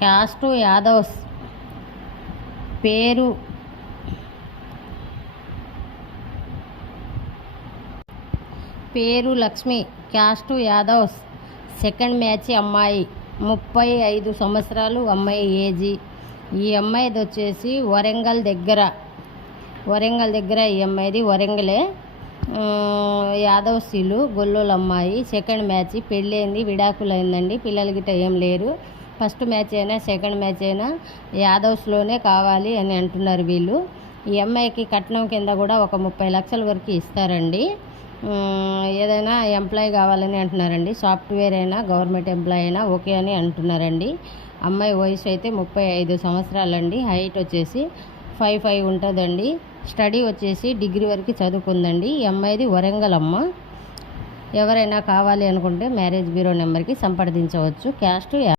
Caste Yadavs, పేరు Lakshmi, caste Yadavs, second match అమ్మాయి, 35 సంవత్సరాలు అమ్మాయి ఏజీ. ఈ అమ్మాయిది వచ్చేసి వరంగల్ దగ్గర ఈ అమ్మాయిది వరంగలే. యాదవ్సీలు గొల్లోల అమ్మాయి. సెకండ్ మ్యాచ్ పెళ్ళైంది, విడాకులైందండి, పిల్లలు గిట్ట ఏం లేరు. ఫస్ట్ మ్యాచ్ అయినా సెకండ్ మ్యాచ్ అయినా యాదవ్స్లోనే కావాలి అని అంటున్నారు వీళ్ళు. ఈ అమ్మాయికి కట్నం కింద కూడా ఒక 30 లక్షల వరకు ఇస్తారండి. ఏదైనా ఎంప్లాయ్ కావాలని అంటున్నారండి. సాఫ్ట్వేర్ అయినా గవర్నమెంట్ ఎంప్లాయ్ అయినా ఓకే అని అంటున్నారండి. అమ్మాయి వయసు అయితే 35 సంవత్సరాలండి. హైట్ వచ్చేసి 5'5" ఉంటుందండి. స్టడీ వచ్చేసి డిగ్రీ వరకు చదువుకుందండి. ఈ అమ్మాయిది వరంగల్ అమ్మ. ఎవరైనా కావాలి అనుకుంటే మ్యారేజ్ బ్యూరో నెంబర్కి సంప్రదించవచ్చు. క్యాస్ట్